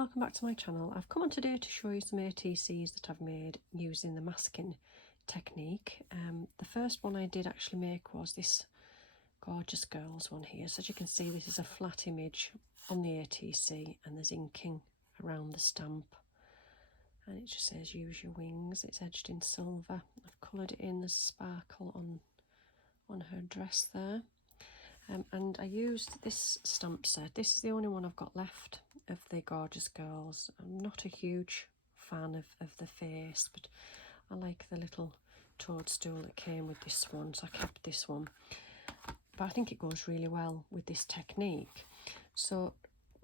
welcome back to my channel. I've come on today to show you some ATCs that I've made using the masking technique. The first one I did actually make was this Gorgeous Girls one here. So as you can see, this is a flat image on the ATC and there's inking around the stamp. And it just says use your wings. It's edged in silver. I've coloured it in, there's sparkle on her dress there. And I used this stamp set. This is the only one I've got left of the Gorgeous Girls. I'm not a huge fan of the face, but I like the little toadstool that came with this one, so I kept this one. But I think it goes really well with this technique. So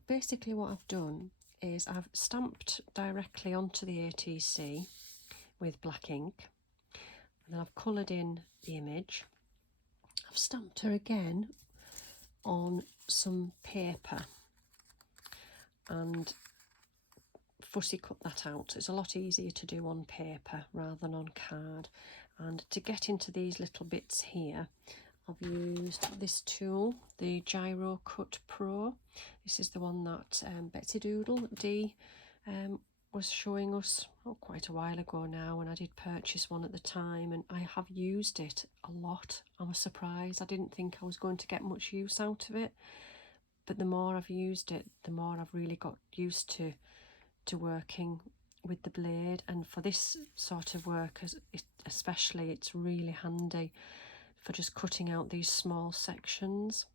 basically what I've done is I've stamped directly onto the ATC with black ink, and then I've coloured in the image. I've stamped her again on some paper and fussy cut that out. It's a lot easier to do on paper rather than on card. And to get into these little bits here, I've used this tool, the Gyro Cut Pro. This is the one that Betsy Doodle D was showing us quite a while ago now, and I did purchase one at the time and I have used it a lot. I was surprised. I didn't think I was going to get much use out of it, but the more I've used it, the more I've really got used to working with the blade. And for this sort of work especially, it's really handy for just cutting out these small sections.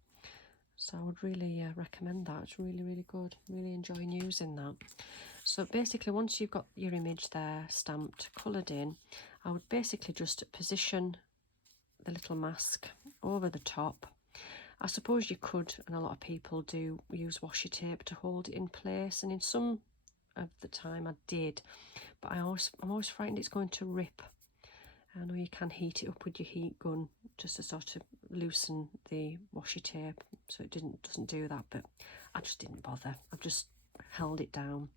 So I would really recommend that. It's really good. Really enjoying using that. So basically, once you've got your image there stamped, coloured in, I would basically just position the little mask over the top. I suppose you could, and a lot of people do, use washi tape to hold it in place, and in some of the time I did, but I'm always frightened it's going to rip. I know you can heat it up with your heat gun just to sort of loosen the washi tape so it doesn't do that, but I just didn't bother. I've just held it down.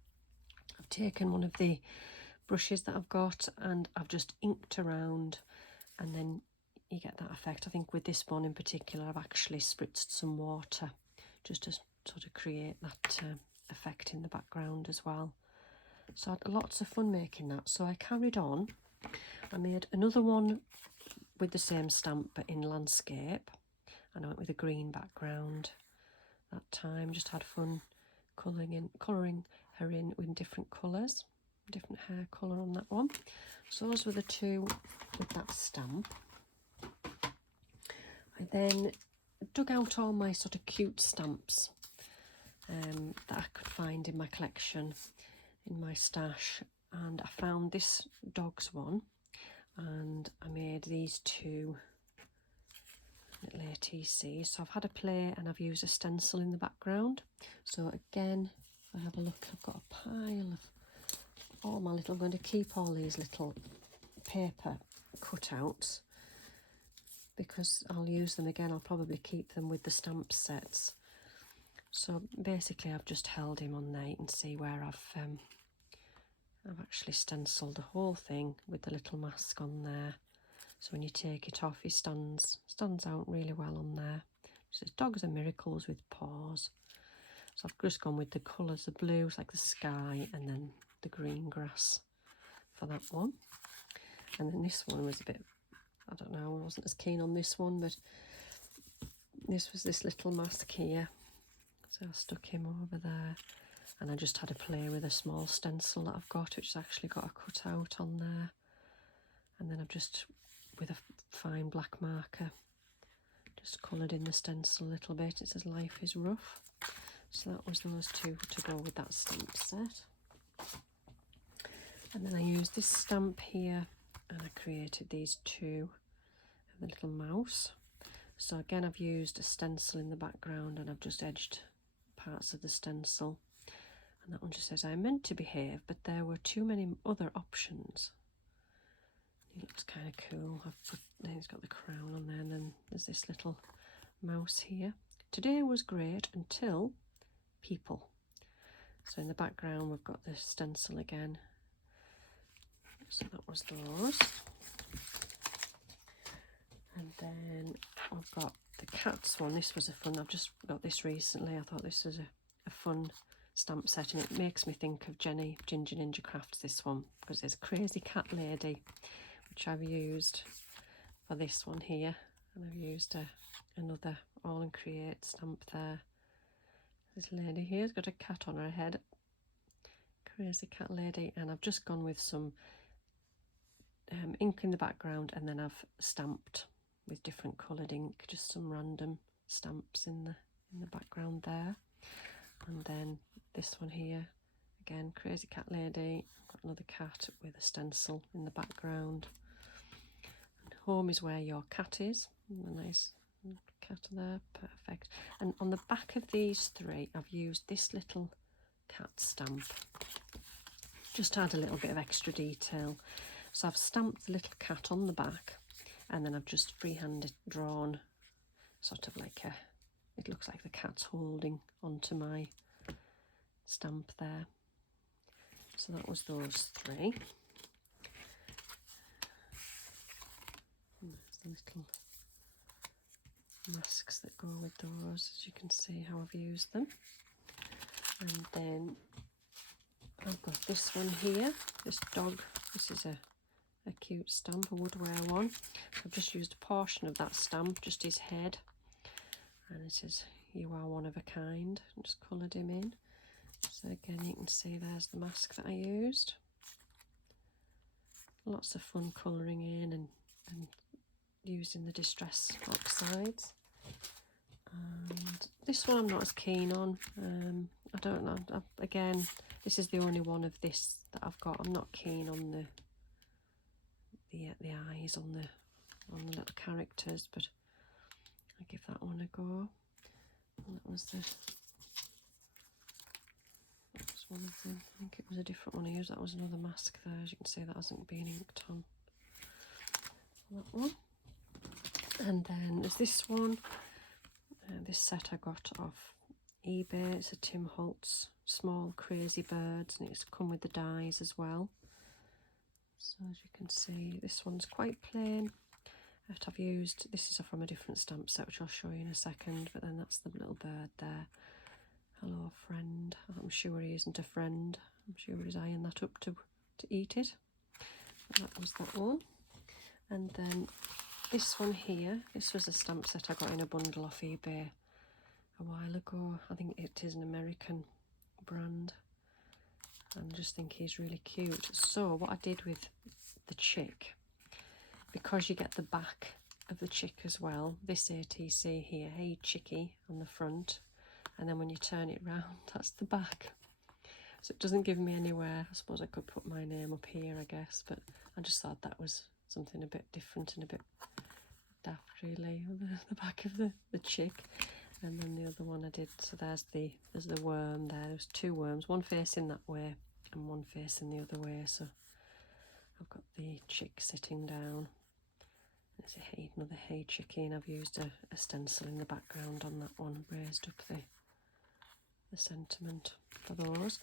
I've taken one of the brushes that I've got and I've just inked around, and then you get that effect. I think with this one in particular, I've actually spritzed some water just to sort of create that effect in the background as well. So I had lots of fun making that. So I carried on. I made another one with the same stamp but in landscape, and I went with a green background that time. Just had fun colouring her in with different colours, different hair colour on that one. So those were the two with that stamp. I then dug out all my sort of cute stamps that I could find in my collection, in my stash, and I found this dog's one, and I made these two little ATCs. So I've had a play and I've used a stencil in the background. So again, if I have a look, I've got a pile of all my little, I'm going to keep all these little paper cutouts because I'll use them again. I'll probably keep them with the stamp sets. So basically I've just held him on there. You can see where I've actually stenciled the whole thing with the little mask on there. So when you take it off, he stands out really well on there. It says dogs are miracles with paws. So I've just gone with the colours, the blues like the sky, and then the green grass for that one. And then this one was a bit, I don't know, I wasn't as keen on this one, but this was this little mask here. So I stuck him over there. And I just had a play with a small stencil that I've got, which has actually got a cutout on there. And then I've just, with a fine black marker, just coloured in the stencil a little bit. It says life is rough. So that was those two to go with that stamp set. And then I used this stamp here and I created these two of the little mouse. So again, I've used a stencil in the background and I've just edged parts of the stencil. And that one just says, I meant to behave, but there were too many other options. He looks kind of cool. Then he's got the crown on there, and then there's this little mouse here. Today was great until people. So in the background, we've got the stencil again. So that was those. And then I've got the cats one. This was a fun, I've just got this recently. I thought this was a fun stamp set, and it makes me think of Ginger Ninja Crafts, this one, because there's a Crazy Cat Lady, which I've used for this one here, and I've used another All and Create stamp there. This lady here's got a cat on her head, Crazy Cat Lady, and I've just gone with some ink in the background, and then I've stamped with different coloured ink, just some random stamps in the background there. And then this one here, again, Crazy Cat Lady. I've got another cat with a stencil in the background. And home is where your cat is. A nice cat there, perfect. And on the back of these three, I've used this little cat stamp. Just add a little bit of extra detail. So I've stamped the little cat on the back, and then I've just freehand drawn sort of like it looks like the cat's holding onto my stamp there. So that was those three. And there's the little masks that go with those, as you can see how I've used them. And then I've got this one here, this dog. This is a cute stamp, a wood wear one. I've just used a portion of that stamp, just his head, and it says "You are one of a kind." And just coloured him in. So again, you can see there's the mask that I used. Lots of fun colouring in and using the distress oxides. And this one I'm not as keen on. I don't know. Again, this is the only one of this that I've got. I'm not keen on the eyes on the little characters, but I'll give that one a go. And that was one of them. I think it was a different one I used. That was another mask there. As you can see, that hasn't been inked on that one. And then there's this one. This set I got off eBay. It's a Tim Holtz Small Crazy Birds, and it's come with the dies as well. So as you can see, this one's quite plain. I've used, this is from a different stamp set, which I'll show you in a second, but then that's the little bird there. Hello friend. I'm sure he isn't a friend. I'm sure he's eyeing that up to eat it. And that was that one. And then this one here, this was a stamp set I got in a bundle off eBay a while ago. I think it is an American brand. And I just think he's really cute. So what I did with the chick, because you get the back of the chick as well, this ATC here, "Hey Chicky" on the front, and then when you turn it round, that's the back. So it doesn't give me anywhere. I suppose I could put my name up here, I guess, but I just thought that was something a bit different and a bit daft, really, the back of the chick. And then the other one I did, so there's the worm there. There's two worms, one facing that way and one facing the other way. So I've got the chick sitting down. There's another "Hey Chicky," and I've used a stencil in the background on that one, raised up the sentiment for those.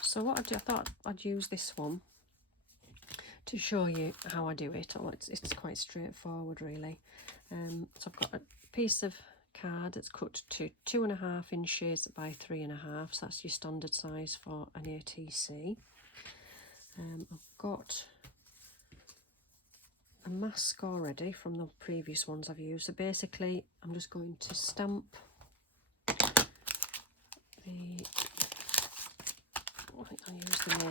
So what I do, I thought I'd use this one to show you how I do it. Oh, it's quite straightforward, really. So I've got a piece of card that's cut to 2.5 inches by 3.5, so that's your standard size for an ATC. I've got a mask already from the previous ones I've used, so basically I'm just going to stamp I'll use the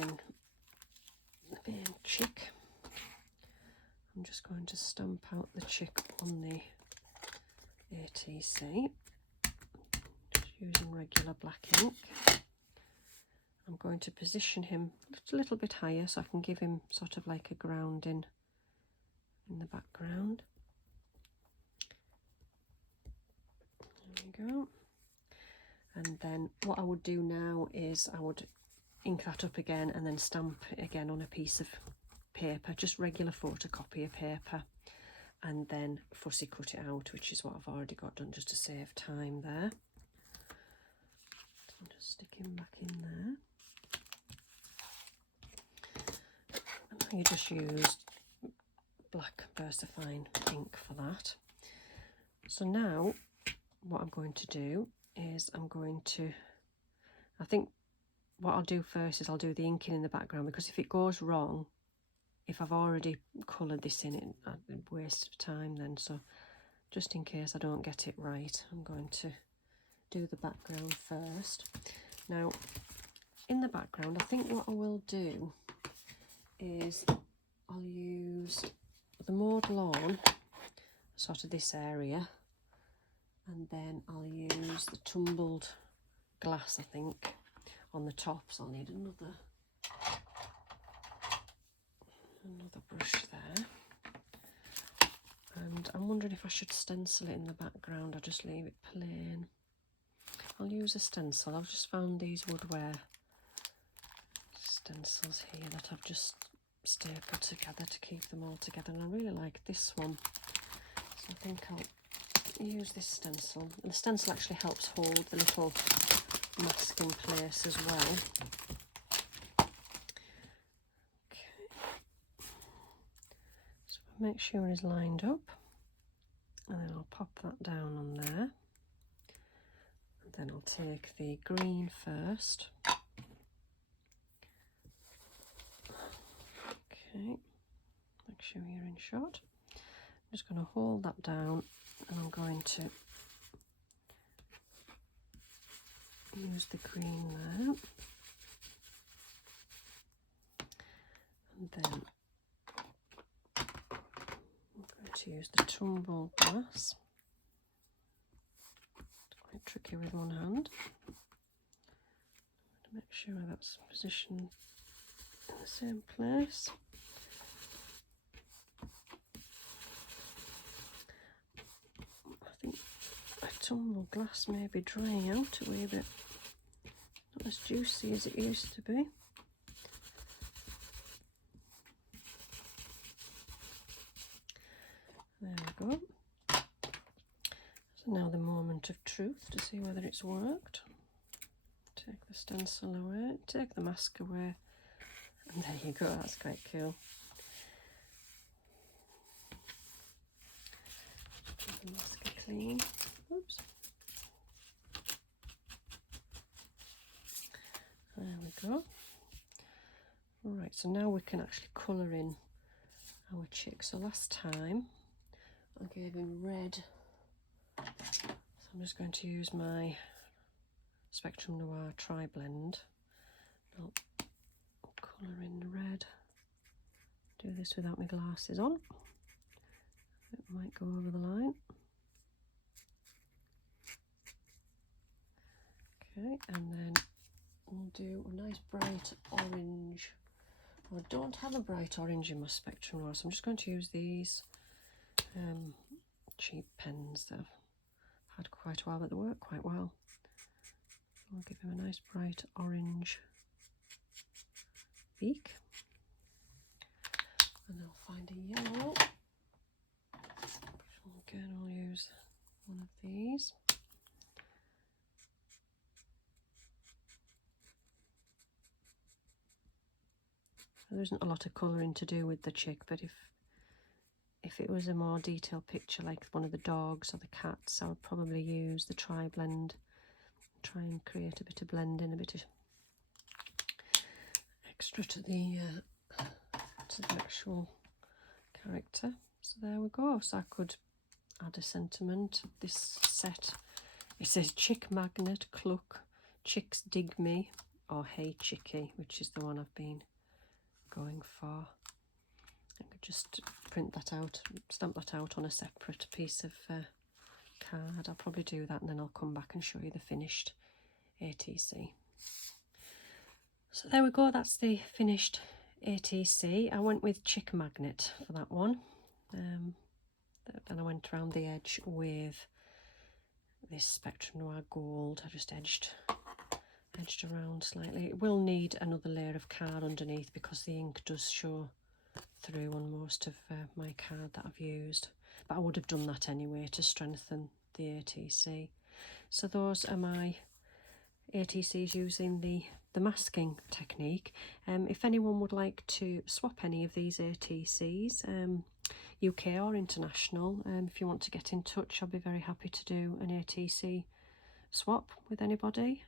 main chick. I'm just going to stamp out the chick on the ATC, just using regular black ink. I'm going to position him a little bit higher so I can give him sort of like a grounding in the background. There we go. And then what I would do now is I would ink that up again and then stamp it again on a piece of paper, just regular photocopier paper, and then fussy cut it out, which is what I've already got done just to save time there. So I'm just sticking back in there. And you just use black VersaFine ink for that. So now what I'm going to do is I'm going to, I think what I'll do first is I'll do the inking in the background, because if it goes wrong, if I've already coloured this in, it's a waste of time then. So just in case I don't get it right, I'm going to do the background first. Now, in the background, I think what I will do is I'll use the mowed lawn, sort of this area, and then I'll use the tumbled glass, I think, on the top. So I'll need another brush there. And I'm wondering if I should stencil it in the background or just leave it plain. I'll use a stencil. I've just found these woodware stencils here that I've just stapled together to keep them all together, and I really like this one, so I think I'll use this stencil. And the stencil actually helps hold the little mask in place as well. Okay, so make sure it's lined up, and then I'll pop that down on there, and then I'll take the green first. Okay, make sure you're in shot. I'm just going to hold that down, and I'm going to use the green there, and then I'm going to use the tumbled glass. It's quite tricky with one hand. I'm going to make sure that's positioned in the same place. I think a tumbled glass may be drying out a wee bit. Not as juicy as it used to be. There we go. So now the moment of truth to see whether it's worked. Take the stencil away, take the mask away, and there you go, that's quite cool. Give the mask a clean. Oops. There we go. Right, so now we can actually colour in our chick. So last time I gave him red, so I'm just going to use my Spectrum Noir Tri-Blend. I'll colour in the red. Do this without my glasses on. It might go over the line. Okay, and then we'll do a nice bright orange. I don't have a bright orange in my Spectrum Noir, so I'm just going to use these cheap pens that I've had quite a while, but they work quite well. I'll give him a nice bright orange beak, and I'll find a yellow. Again, I'll use one of these. There isn't a lot of colouring to do with the chick, but if it was a more detailed picture like one of the dogs or the cats, I would probably use the Tri-Blend, try and create a bit of blending, a bit of extra to the actual character. So there we go. So I could add a sentiment. This set, it says Chick Magnet, Cluck, Chicks Dig Me, or Hey Chicky, which is the one I've been going for. I could just print that out, stamp that out on a separate piece of card. I'll probably do that, and then I'll come back and show you the finished ATC. So there we go, that's the finished ATC. I went with Chick Magnet for that one. Then I went around the edge with this Spectrum Noir Gold. I just edged around slightly. It will need another layer of card underneath because the ink does show through on most of my card that I've used, but I would have done that anyway to strengthen the ATC. So those are my ATCs using the masking technique. If anyone would like to swap any of these ATCs, UK or international, if you want to get in touch, I'll be very happy to do an ATC swap with anybody.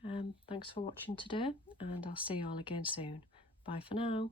Thanks for watching today, and I'll see you all again soon. Bye for now.